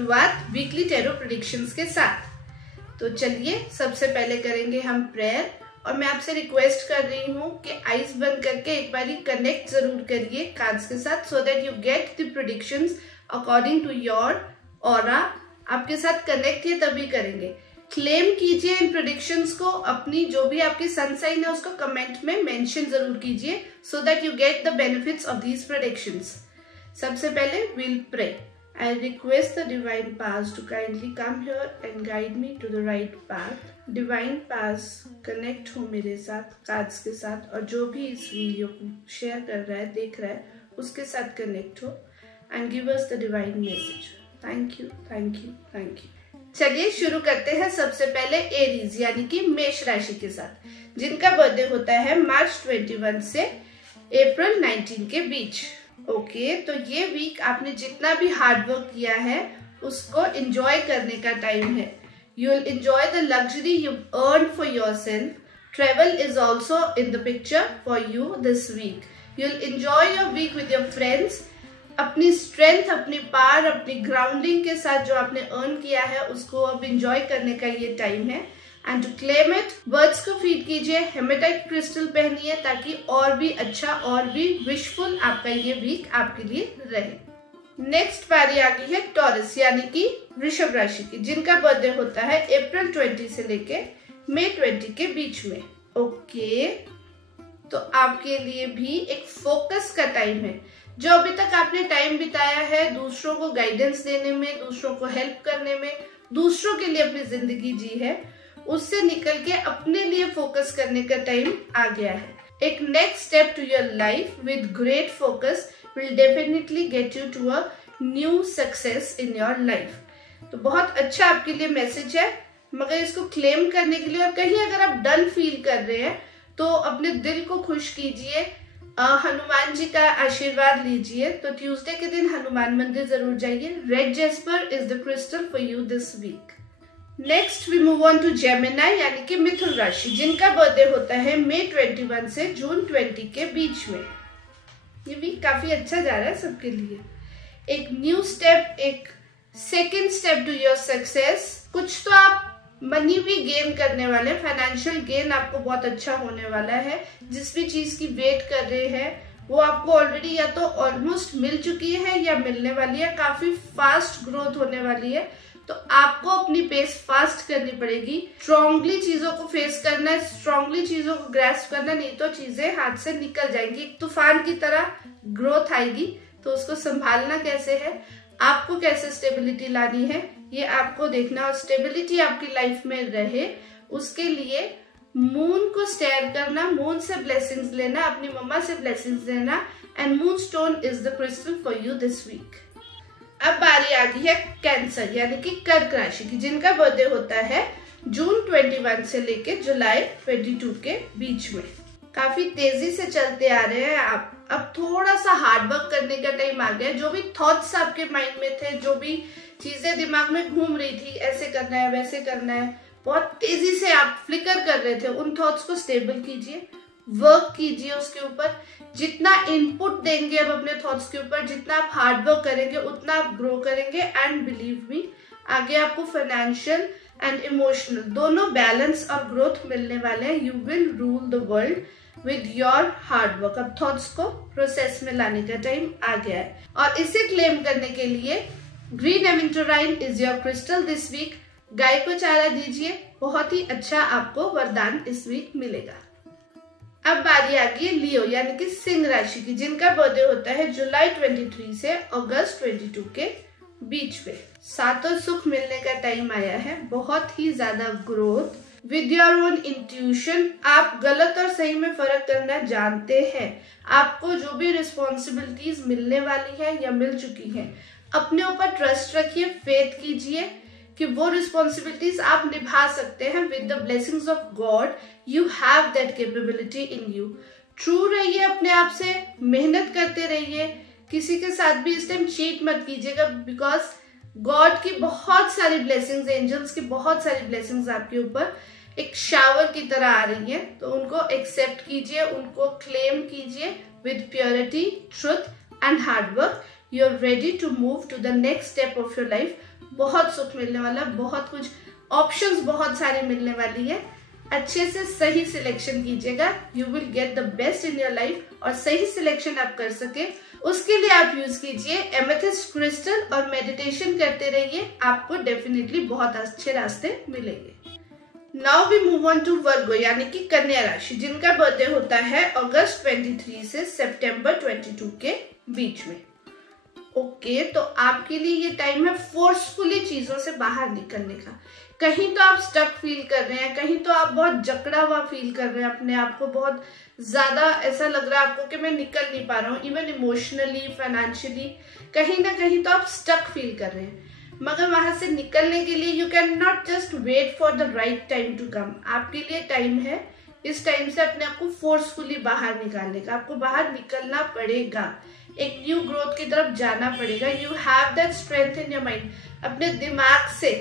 शुरुआत weekly tarot predictions के साथ। तो चलिए सबसे पहले करेंगे हम प्रेयर, और मैं आपसे रिक्वेस्ट कर रही हूँ कि आईज बंद करके एक बारी कनेक्ट जरूर करिए कार्ड्स के साथ, so that you get the predictions according to your aura. आपके साथ कनेक्ट ये तभी करेंगे। क्लेम कीजिए इन प्रेडिक्शंस को, अपनी जो भी आपकी सन साइन है उसको कमेंट में मेंशन जरूर कीजिए, so that you get the benefits of these predictions. सबसे पहले will pray. I request the divine powers to kindly come here and guide me to the right path. Divine powers connect हो मेरे साथ cards के साथ, और जो भी इस वीडियो को शेयर कर रहा है, देख रहा है, उसके साथ कनेक्ट हो and give us the divine message. Thank you, thank you, thank you. चलिए शुरू करते हैं सबसे पहले एरीज यानी कि मेष राशि के साथ, जिनका बर्थडे होता है मार्च 21 से अप्रैल 19 के बीच। ओके, तो ये वीक आपने जितना भी हार्ड वर्क किया है उसको एंजॉय करने का टाइम है। You will enjoy the luxury you earn for yourself. Travel is also in the picture for you this week. You will enjoy your week with your friends. अपनी strength, अपनी power, अपनी grounding के साथ जो आपने earn किया है उसको अब एंजॉय करने का ये टाइम है। And to claim it, birds को फीड कीजिए, हेमेटाइट क्रिस्टल पहनिए, ताकि और भी अच्छा और भी विशफुल आपका ये वीक आपके लिए रहे। नेक्स्ट पारी आ गई है टॉरस यानी कि वृषभ राशि की, जिनका बर्थडे होता है अप्रैल 20 से लेके मई 20 के बीच में। ओके, तो आपके लिए भी एक फोकस का टाइम है। जो अभी तक आपने टाइम बिताया है दूसरों को गाइडेंस देने में, दूसरों को हेल्प करने में, दूसरों के लिए अपनी जिंदगी जी है, उससे निकल के अपने लिए फोकस करने का टाइम आ गया है। एक next step to your life with great focus will definitely get you to a new success in your life. तो बहुत अच्छा आपके लिए मैसेज है, मगर इसको क्लेम करने के लिए, और कहीं अगर आप डल फील कर रहे हैं तो अपने दिल को खुश कीजिए, हनुमान जी का आशीर्वाद लीजिए। तो ट्यूसडे के दिन हनुमान मंदिर जरूर जाइए। Red jasper is the crystal for you this week. Next we move on to Gemini यानी कि मिथुन राशि, जिनका बर्थडे होता है मई 21 से जून 20 के बीच में। ये वीक काफी अच्छा जा रहा है सबके लिए। एक न्यू स्टेप, एक second step to your success. कुछ तो आप मनी भी गेन करने वाले, फाइनेंशियल गेन आपको बहुत अच्छा होने वाला है। जिस भी चीज की वेट कर रहे हैं वो आपको ऑलरेडी या तो ऑलमोस्ट मिल चुकी है या मिलने वाली है। काफी फास्ट ग्रोथ होने वाली है, तो आपको अपनी पेस फास्ट करनी पड़ेगी। स्ट्रांगली चीजों को फेस करना है, स्ट्रांगली चीजों को ग्रैस्प करना, नहीं तो चीजें हाथ से निकल जाएंगी। एक तूफान की तरह ग्रोथ आएगी, तो उसको संभालना कैसे है, आपको कैसे स्टेबिलिटी लानी है, ये आपको देखना। और स्टेबिलिटी आपकी लाइफ में रहे उसके लिए मून को स्टेयर करना, मून से ब्लेसिंग्स लेना, अपनी मम्मा से ब्लेसिंग्स लेना। And moon stone is the crystal for you this week. अब बारी आ गई है कैंसर यानी कि कर्क राशि की, जिनका बर्थडे होता है जून 21 से लेके जुलाई 22 के बीच में। काफी तेजी से चलते आ रहे हैं आप। अब थोड़ा सा हार्ड वर्क करने का टाइम आ गया। जो भी थॉट्स आपके माइंड में थे, जो भी चीजें दिमाग में घूम रही थी, ऐसे करना है वैसे करना है, बहुत तेजी से आप फ्लिकर कर रहे थे, उन थॉट्स को स्टेबल कीजिए, वर्क कीजिए उसके ऊपर। जितना इनपुट देंगे अब अपने थॉट्स के ऊपर, जितना आप हार्ड वर्क करेंगे, उतना आप ग्रो करेंगे। एंड बिलीव मी, आगे आपको फाइनेंशियल एंड इमोशनल दोनों बैलेंस और ग्रोथ मिलने वाले हैं। You will rule the world with your hard work. अब थॉट्स को प्रोसेस में लाने का टाइम आ गया है, और इसे क्लेम करने के लिए green aventurine is your crystal this week. गाय को चारा दीजिए, बहुत ही अच्छा आपको वरदान इस वीक मिलेगा। अब बारी आ गई लियो यानी कि सिंह राशि की, जिनका बर्थडे होता है जुलाई 23 से अगस्त 22 के बीच में। सातों सुख मिलने का टाइम आया है, बहुत ही ज्यादा growth with your own intuition. आप गलत और सही में फर्क करना जानते हैं। आपको जो भी रिस्पॉन्सिबिलिटीज मिलने वाली है या मिल चुकी है, अपने ऊपर ट्रस्ट रखिए, फेथ कीजिए कि वो रिस्पॉन्सिबिलिटीज आप निभा सकते हैं। With the blessings of God you have that capability in you. True रहिए अपने आप से, मेहनत करते रहिए, किसी के साथ भी इस टाइम चीट मत कीजिएगा, बिकॉज गॉड की बहुत सारी ब्लेसिंग्स, एंजल्स की बहुत सारी ब्लेसिंग्स आपके ऊपर एक शावर की तरह आ रही है। तो उनको एक्सेप्ट कीजिए, उनको क्लेम कीजिए with purity, truth and hard work. You are ready to move to the next step of your life. बहुत सुख मिलने वाला, बहुत कुछ ऑप्शंस बहुत सारे मिलने वाली है। अच्छे से सही सिलेक्शन कीजिएगा, you will get the best in your life. और सही सिलेक्शन आप कर सके उसके लिए आप यूज कीजिए एमेथिस्ट क्रिस्टल और मेडिटेशन करते रहिए, आपको डेफिनेटली बहुत अच्छे रास्ते मिलेंगे। Now we move on to Virgo यानी कि कन्या राशि, जिनका बर्थडे होता है अगस्त 23 से सितंबर 22 के बीच में। ओके, तो आपके लिए ये टाइम है फोर्सफुली चीजों से बाहर निकलने का। कहीं तो आप स्टक फील कर रहे हैं, कहीं तो आप बहुत जकड़ा हुआ फील कर रहे हैं, अपने आप को बहुत ज्यादा ऐसा लग रहा है आपको कि मैं निकल नहीं पा रहा हूँ, इवन इमोशनली, फाइनेंशियली कहीं ना कहीं तो आप स्टक फील कर रहे हैं। मगर वहां से निकलने के लिए you can not just wait for the right time to come. आपके लिए टाइम है, इस टाइम से अपने आप को फोर्सफुली बाहर निकालने का। आपको बाहर निकलना पड़ेगा, एक न्यू ग्रोथ की तरफ जाना पड़ेगा। You have that strength in your mind. अपने दिमाग से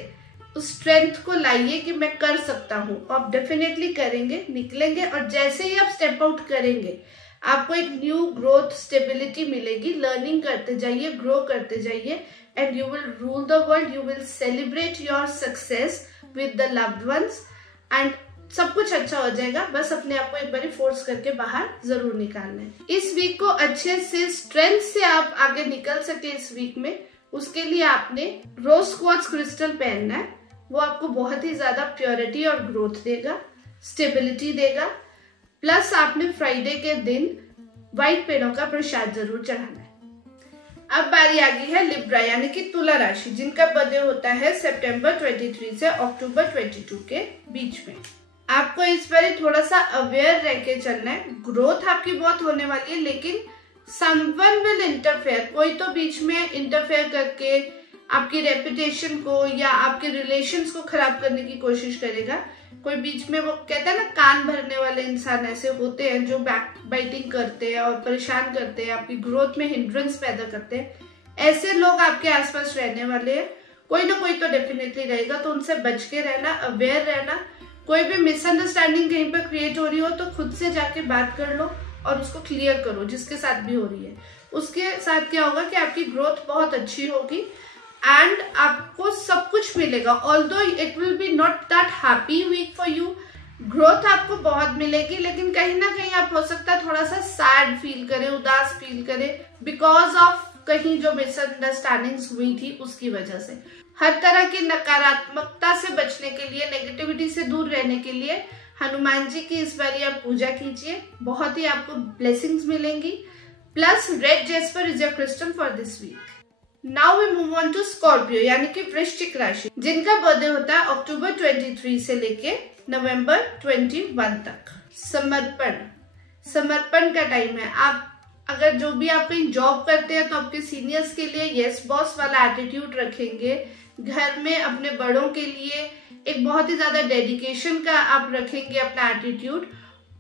उस स्ट्रेंथ को लाइए कि मैं कर सकता हूँ। आप डेफिनेटली करेंगे, निकलेंगे, और जैसे ही आप स्टेप आउट करेंगे आपको एक न्यू ग्रोथ, स्टेबिलिटी मिलेगी। लर्निंग करते जाइए, ग्रो करते जाइए, and you will rule the world. You will celebrate your success with the loved ones, and सब कुछ अच्छा हो जाएगा। बस अपने आप को एक बार फोर्स करके बाहर जरूर निकालना है। इस वीक को अच्छे से स्ट्रेंथ से आप आगे निकल सके इस वीक में, उसके लिए आपने रोज क्वार्ट्ज क्रिस्टल पहनना है। वो आपको बहुत ही ज्यादा प्योरिटी और ग्रोथ देगा, स्टेबिलिटी देगा। प्लस आपने फ्राइडे के दिन व्हाइट पेड़ों का प्रसाद जरूर चढ़ाना है। अब बारी आ गई है लिब्रा यानी कि तुला राशि, जिनका बर्थडे होता है सितंबर 23 से अक्टूबर 22 के बीच में। आपको इस बार थोड़ा सा अवेयर रह के चलना है। ग्रोथ आपकी बहुत होने वाली है, लेकिन समवन विल इंटरफेयर, कोई तो बीच में इंटरफेयर करके आपकी रेपुटेशन को या आपके रिलेशंस को खराब करने की कोशिश करेगा। कोई बीच में, वो कहते हैं ना, कान भरने वाले इंसान ऐसे होते हैं जो बैक बाइटिंग करते हैं और परेशान करते हैं, आपकी ग्रोथ में हिंड्रेंस पैदा करते हैं। ऐसे लोग आपके आसपास रहने वाले हैं, कोई ना कोई तो डेफिनेटली रहेगा। तो उनसे बच के रहना, अवेयर रहना। कोई भी मिसअंडरस्टैंडिंग कहीं पर क्रिएट हो रही हो तो खुद से जाके बात कर लो और उसको क्लियर करो, जिसके साथ भी हो रही है। उसके साथ क्या होगा कि आपकी ग्रोथ बहुत अच्छी होगी एंड आपको सब कुछ मिलेगा। Although it will be not that happy week for you, growth आपको बहुत मिलेगी, लेकिन कहीं ना कहीं आप हो सकता है थोड़ा सा सैड फील करें, उदास फील करें, बिकॉज ऑफ कहीं जो मिसअंडरस्टैंडिंग्स हुई थी उसकी वजह से। हर तरह की नकारात्मकता से बचने के लिए, नेगेटिविटी से दूर रहने के लिए हनुमान जी की इस बारी आप पूजा कीजिए, बहुत ही आपको ब्लेसिंग्स मिलेंगी। Plus red jasper is your crystal for this week. Now we move on to Scorpio यानी कि वृश्चिक राशि, जिनका बर्थडे होता है अक्टूबर 23 से लेके नवंबर 21 तक। समर्पण का टाइम है। आप अगर जो भी आप कहीं जॉब करते हैं तो आपके सीनियर्स के लिए यस बॉस वाला एटीट्यूड रखेंगे। घर में अपने बड़ों के लिए एक बहुत ही ज्यादा डेडिकेशन का आप रखेंगे अपना एटीट्यूड,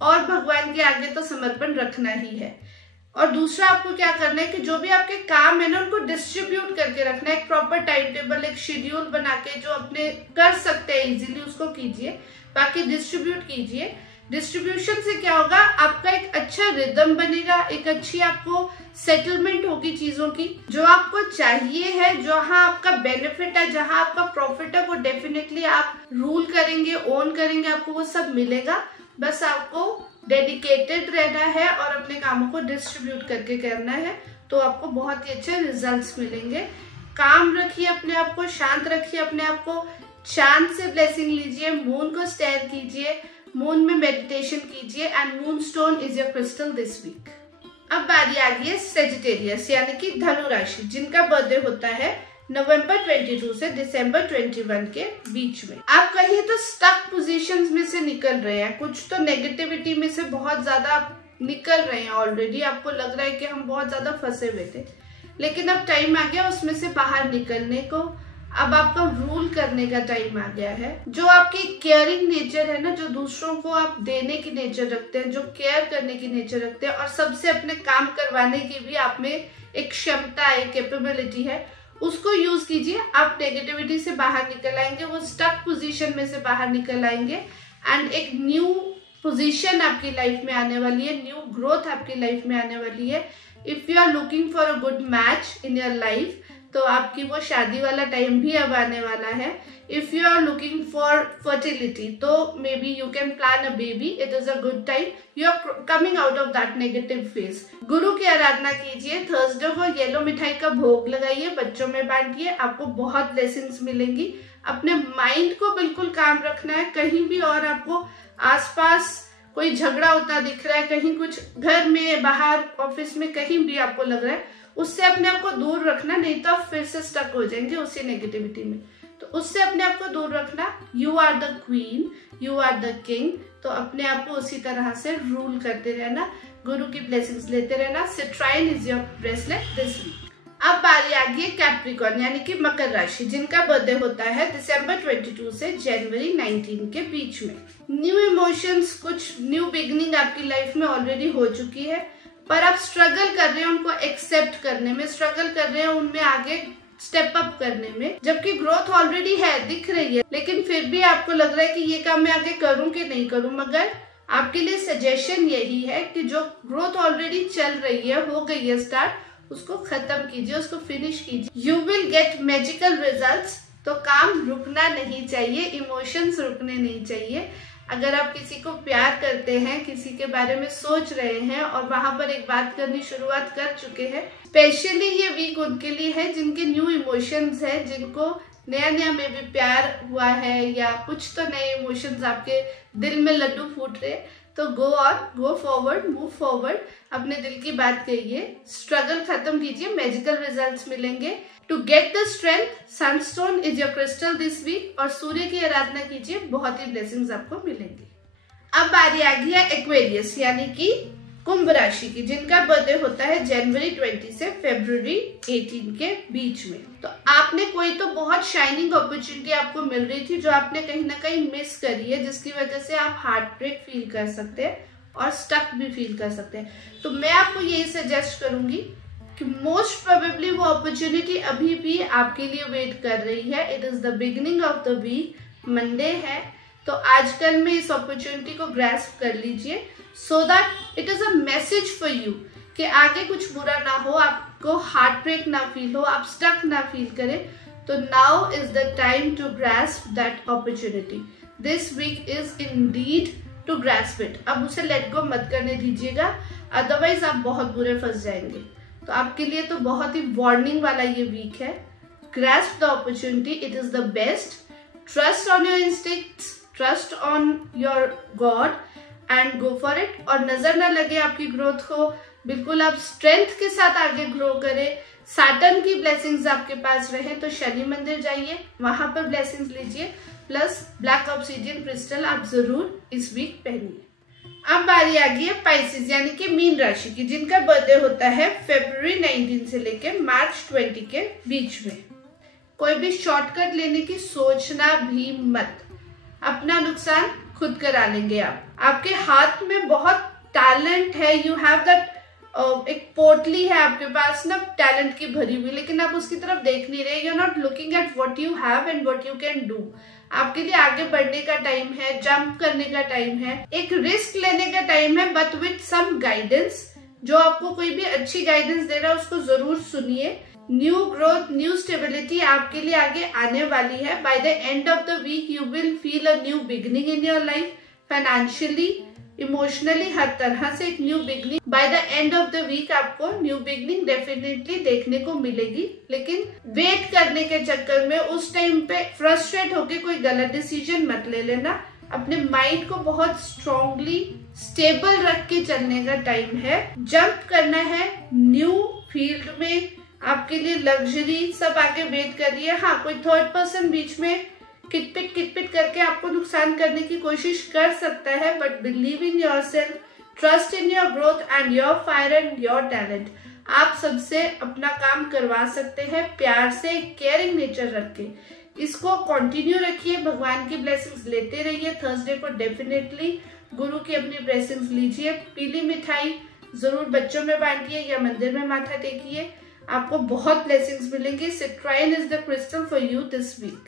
और भगवान के आगे तो समर्पण रखना ही है। और दूसरा आपको क्या करना है कि जो भी आपके काम है ना उनको डिस्ट्रीब्यूट करके रखना है। एक प्रॉपर टाइम टेबल, एक शेड्यूल बना के जो अपने कर सकते हैं इजीली उसको कीजिए, बाकी डिस्ट्रीब्यूट कीजिए। डिस्ट्रीब्यूशन से क्या होगा, आपका एक अच्छा रिदम बनेगा, एक अच्छी आपको सेटलमेंट होगी चीजों की। जो आपको चाहिए है, जहां आपका बेनिफिट है, जहां आपका प्रॉफिट है, वो डेफिनेटली आप रूल करेंगे, ओन करेंगे, आपको वो सब मिलेगा। बस आपको डेडिकेटेड रहना है और अपने कामों को डिस्ट्रीब्यूट करके करना है, तो आपको बहुत ही अच्छे रिजल्ट्स मिलेंगे। काम रखिए अपने आप को, शांत रखिए अपने आप को, चांद से ब्लेसिंग लीजिए, मून को स्टेयर कीजिए, मून में मेडिटेशन कीजिए, and moon stone is your crystal this week. अब बारी आ गई है सेजिटेरियस यानी कि धनु राशि, जिनका बर्थडे होता है नवंबर 22 से दिसंबर 21 के बीच में। आप कहीं तो स्टक पोजीशंस में से निकल रहे हैं, कुछ तो नेगेटिविटी में से बहुत ज्यादा निकल रहे हैं ऑलरेडी। आपको लग रहा है कि हम बहुत ज्यादा फंसे हुए थे, लेकिन अब टाइम आ गया उसमें से बाहर निकलने को। अब आपका रूल करने का टाइम आ गया है। जो आपकी केयरिंग नेचर है ना, जो दूसरों को आप देने की नेचर रखते हैं, जो केयर करने की नेचर रखते हैं, और सबसे अपने काम करवाने की भी आप में एक क्षमता है, कैपेबिलिटी है, उसको यूज कीजिए। आप नेगेटिविटी से बाहर निकल आएंगे, वो स्टक पोजीशन में से बाहर निकल आएंगे, एंड एक न्यू पोजीशन आपकी लाइफ में आने वाली है, न्यू ग्रोथ आपकी लाइफ में आने वाली है। If you are looking for a good match in your life, तो आपकी वो शादी वाला टाइम भी अब आने वाला है। If you are looking for fertility तो maybe you can plan a baby, it is a good time, you are coming out of that negative phase. गुरु की आराधना कीजिए, थर्सडे को येलो मिठाई का भोग लगाइए, बच्चों में बांटिए, आपको बहुत ब्लेसिंग्स मिलेंगी। अपने माइंड को बिल्कुल काम रखना है, कहीं भी और आपको आसपास कोई झगड़ा होता दिख रहा है, कहीं कुछ घर में बाहर ऑफिस में कहीं भी आपको लग रहा है, उससे अपने आप को दूर रखना, नहीं तो आप फिर से स्टक हो जाएंगे उसी नेगेटिविटी में। तो उससे अपने आप को दूर रखना। You are the queen, you are the king, तो अपने आप को उसी तरह से रूल करते रहना, गुरु की ब्लेसिंग्स लेते रहना। Citrine is your bracelet this week. अब बारी आ गई कैप्रिकॉर्न यानी कि मकर राशि, जिनका बर्थडे होता है दिसंबर 22 से जनवरी 19 के बीच में। न्यू इमोशंस, कुछ न्यू बिगनिंग आपकी लाइफ में ऑलरेडी हो चुकी है, पर आप स्ट्रगल कर रहे हैं उनको एक्सेप्ट करने में, स्ट्रगल कर रहे हैं उनमें आगे स्टेप अप करने में, जबकि ग्रोथ ऑलरेडी है, दिख रही है, लेकिन फिर भी आपको लग रहा है कि ये काम मैं आगे करूं कि नहीं करूं। मगर आपके लिए सजेशन यही है कि जो ग्रोथ ऑलरेडी चल रही है, हो गई है स्टार्ट, उसको खत्म कीजिए, उसको फिनिश कीजिए। You will get magical results. तो काम रुकना नहीं चाहिए, इमोशंस रुकने नहीं चाहिए। अगर आप किसी को प्यार करते हैं, किसी के बारे में सोच रहे हैं और वहां पर एक बात करनी शुरुआत कर चुके हैं, स्पेशली ये वीक उनके लिए है जिनके न्यू इमोशंस है, जिनको नया नया में भी प्यार हुआ है या कुछ तो नए इमोशंस आपके दिल में लड्डू फूट रहे। तो go on, go forward, move forward, अपने दिल की बात कहिए, स्ट्रगल खत्म कीजिए, मैजिकल रिजल्ट्स मिलेंगे। To get the strength, sunstone is your crystal this week, और सूर्य की आराधना कीजिए, बहुत ही ब्लेसिंग्स आपको मिलेंगी। अब बारी आ गई है एक्वेरियस यानी कि कुंभ राशि की, जिनका बर्थडे होता है जनवरी 20 से फरवरी 18 के बीच में। तो आपने कोई तो बहुत शाइनिंग अपॉर्चुनिटी आपको मिल रही थी जो आपने कहीं ना कहीं मिस करी है, जिसकी वजह से आप हार्ट ब्रेक फील कर सकते हैं और स्टक भी फील कर सकते हैं। तो मैं आपको यही सजेस्ट करूंगी कि मोस्ट प्रोबेबली वो अपॉर्चुनिटी अभी भी आपके लिए वेट कर रही है। It is the beginning of the week, Monday है, तो आजकल में इस अपॉर्चुनिटी को ग्रैस्प कर लीजिए, so that it is a message for you कि आगे कुछ बुरा ना हो, आपको हार्ट ब्रेक ना फील हो, आप स्टक ना फील करें। तो now is the time to grasp that opportunity. This week is indeed to grasp it. अब उसे लेट गो मत करने दीजिएगा, अदरवाइज आप बहुत बुरे फंस जाएंगे। तो आपके लिए तो बहुत ही वार्निंग वाला ये वीक है। Grasp the opportunity, it is the best. Trust on your instincts, trust on your God and go for it. और नजर ना लगे आपकी ग्रोथ को, बिल्कुल आप स्ट्रेंथ के साथ आगे ग्रो करें। सैटर्न की ब्लेसिंग्स आपके पास रहे तो शनि मंदिर जाइए, वहां पर ब्लेसिंग्स लीजिए, प्लस ब्लैक ऑब्सीडियन क्रिस्टल आप जरूर इस वीक पहनिए। अब बारी आ गई है पाइसेस यानी कि मीन राशि की, जिनका बर्थडे होता है फरवरी 19 से लेके मार्च 20 के बीच में। कोई भी शॉर्टकट लेने की सोचना भी मत, अपना नुकसान खुद करा लेंगे आप। आपके हाथ में बहुत टैलेंट है, यू हैव दैट, एक पोटली है आपके पास ना टैलेंट की भरी हुई, लेकिन आप उसकी तरफ देख नहीं रहे। You are not looking at what you have and what you can do. आपके लिए आगे बढ़ने का टाइम है, जंप करने का टाइम है, एक रिस्क लेने का टाइम है, बट विथ सम गाइडेंस। जो आपको कोई भी अच्छी गाइडेंस दे रहा है उसको जरूर सुनिए। न्यू ग्रोथ, न्यू स्टेबिलिटी आपके लिए आगे आने वाली है। By the end of the week you will feel a new beginning in your life, financially, emotionally, हर तरह से एक new beginning. By the end of the week आपको न्यू बिगनिंग डेफिनेटली देखने को मिलेगी, लेकिन वेट करने के चक्कर में उस टाइम पे फ्रस्ट्रेट होके कोई गलत डिसीजन मत ले लेना। अपने माइंड को बहुत स्ट्रांगली स्टेबल रख के चलने का टाइम है। जंप करना है न्यू फील्ड में, आपके लिए लग्जरी सब आगे वेट कर रही है। हाँ, कोई थर्ड पर्सन बीच में किटपिट करके आपको नुकसान करने की कोशिश कर सकता है, but believe in yourself, trust in your growth and your fire and your talent. आप सबसे अपना काम करवा सकते हैं प्यार से, केयरिंग नेचर रख के। इसको कंटिन्यू रखिए, भगवान की ब्लेसिंग्स लेते रहिए। थर्सडे को डेफिनेटली गुरु की अपनी ब्लेसिंग्स लीजिए। पीली मिठाई जरूर बच्चों में बांटिए या मंदिर में माथा टेकिए, आपको बहुत ब्लेसिंग्स मिलेंगी। Citrine is the crystal for you this week.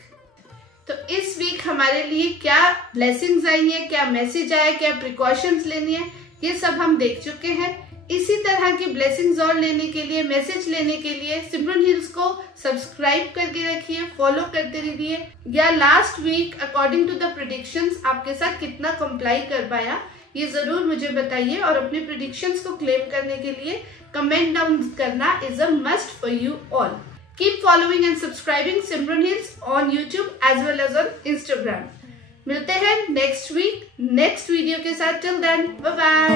तो इस वीक हमारे लिए क्या ब्लेसिंग्स आई है, क्या मैसेज आया, क्या प्रिकॉशंस लेनी है, ये सब हम देख चुके हैं। इसी तरह की ब्लेसिंग्स और लेने के लिए, मैसेज लेने के लिए सिमरन हिल्स को सब्सक्राइब करके रखिए, फॉलो करते रहिए। या last week according to the predictions आपके साथ कितना कंप्लाई कर पाया ये जरूर मुझे बताइए। और अपने प्रेडिक्शंस को क्लेम करने के लिए कमेंट डाउन करना is a must for you all. Keep following and subscribing Simran Hills on YouTube as well as on Instagram. मिलते हैं नेक्स्ट वीक नेक्स्ट वीडियो के साथ। Till then bye bye.